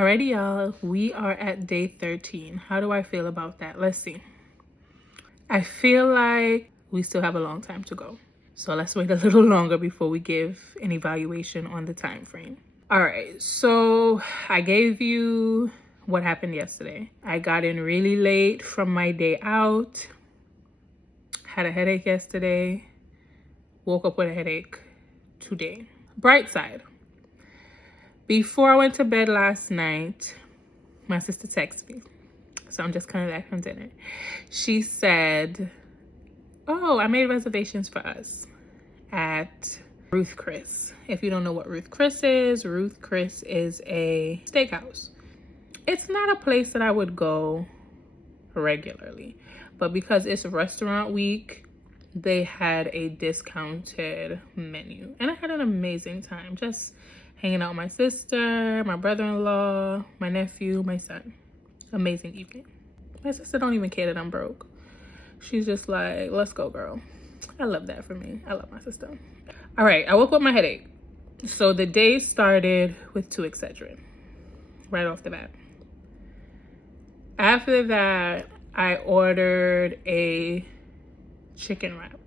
Alrighty, y'all, we are at day 13. How do I feel about that? Let's see. I feel like we still have a long time to go. So let's wait a little longer before we give an evaluation on the time frame. All right, so I gave you what happened yesterday. I got in really late from my day out. Had a headache yesterday. Woke up with a headache today. Bright side. Before I went to bed last night, my sister texted me. So I'm just kind of that contented. She said, oh, I made reservations for us at Ruth Chris. If you don't know what Ruth Chris is a steakhouse. It's not a place that I would go regularly, but because it's restaurant week, they had a discounted menu. And I had an amazing time just hanging out with my sister, my brother-in-law, my nephew, my son. Amazing evening. My sister don't even care that I'm broke. She's just like, let's go, girl. I love that for me. I love my sister. All right, I woke up with my headache. So the day started with 2 Excedrin right off the bat. After that, I ordered a chicken wrap.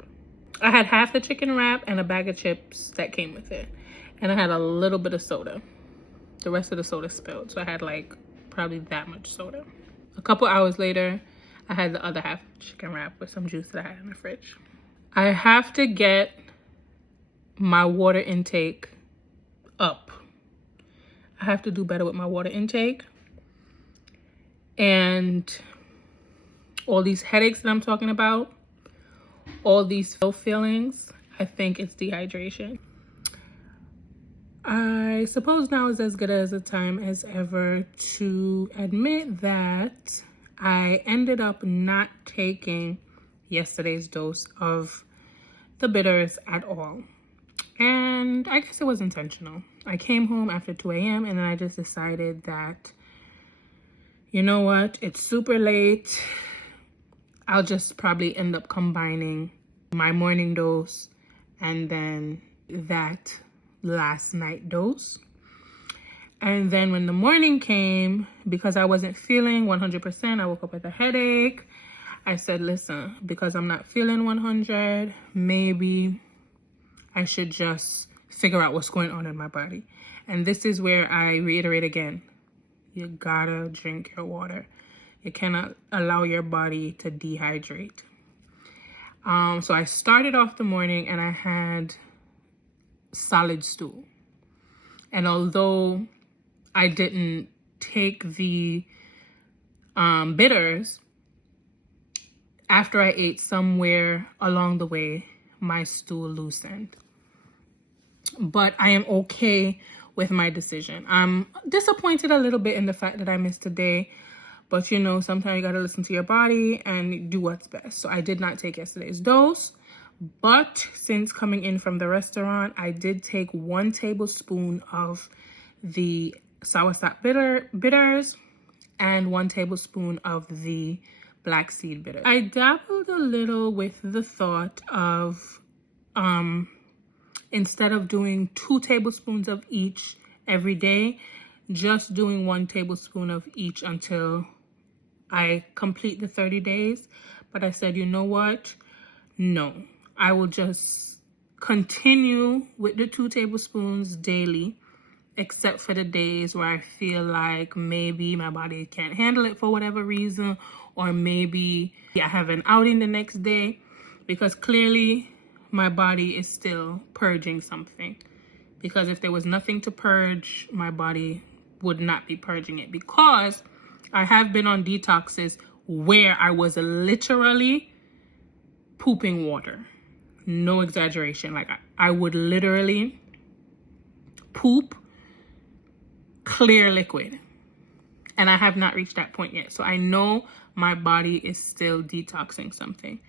I had half the chicken wrap and a bag of chips that came with it. And I had a little bit of soda. The rest of the soda spilled. So I had like probably that much soda. A couple hours later, I had the other half chicken wrap with some juice that I had in the fridge. I have to get my water intake up. I have to do better with my water intake. And all these headaches that I'm talking about, all these feelings, I think it's dehydration. I suppose now is as good as a time as ever to admit that I ended up not taking yesterday's dose of the bitters at all. And I guess it was intentional. I came home after 2 a.m. and then I just decided that, you know what, it's super late. I'll just probably end up combining my morning dose and then that last night dose. And then when the morning came, because I wasn't feeling 100%, I woke up with a headache. I said, listen, because I'm not feeling 100, maybe I should just figure out what's going on in my body. And this is where I reiterate again, you gotta drink your water. You cannot allow your body to dehydrate. So I started off the morning and I had solid stool. And although I didn't take the bitters, after I ate somewhere along the way, my stool loosened. But I am okay with my decision. I'm disappointed a little bit in the fact that I missed a day. But you know, sometimes you gotta listen to your body and do what's best. So I did not take yesterday's dose. But since coming in from the restaurant, I did take 1 tablespoon of the Soursop bitters and 1 tablespoon of the Blackseed bitters. I dabbled a little with the thought of instead of doing 2 tablespoons of each every day, just doing 1 tablespoon of each until I complete the 30 days. But I said, you know what? No, I will just continue with the 2 tablespoons daily, except for the days where I feel like maybe my body can't handle it for whatever reason, or maybe I have an outing the next day, because clearly my body is still purging something. Because if there was nothing to purge, my body would not be purging it, because I have been on detoxes where I was literally pooping water. No exaggeration. Like I would literally poop clear liquid. And I have not reached that point yet. So I know my body is still detoxing something.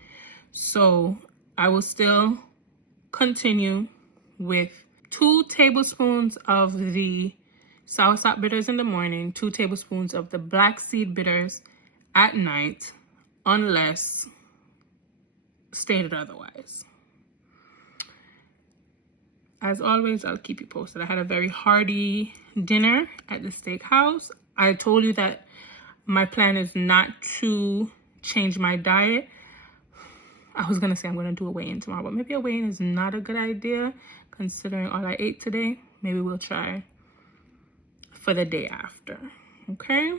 So I will still continue with 2 tablespoons of the Soursop bitters in the morning, 2 tablespoons of the Blackseed bitters at night, unless stated otherwise. as always, I'll keep you posted. I had a very hearty dinner at the steakhouse. I told you that my plan is not to change my diet. I was gonna say I'm gonna do a weigh-in tomorrow, but maybe a weigh-in is not a good idea considering all I ate today. Maybe we'll try for the day after, okay?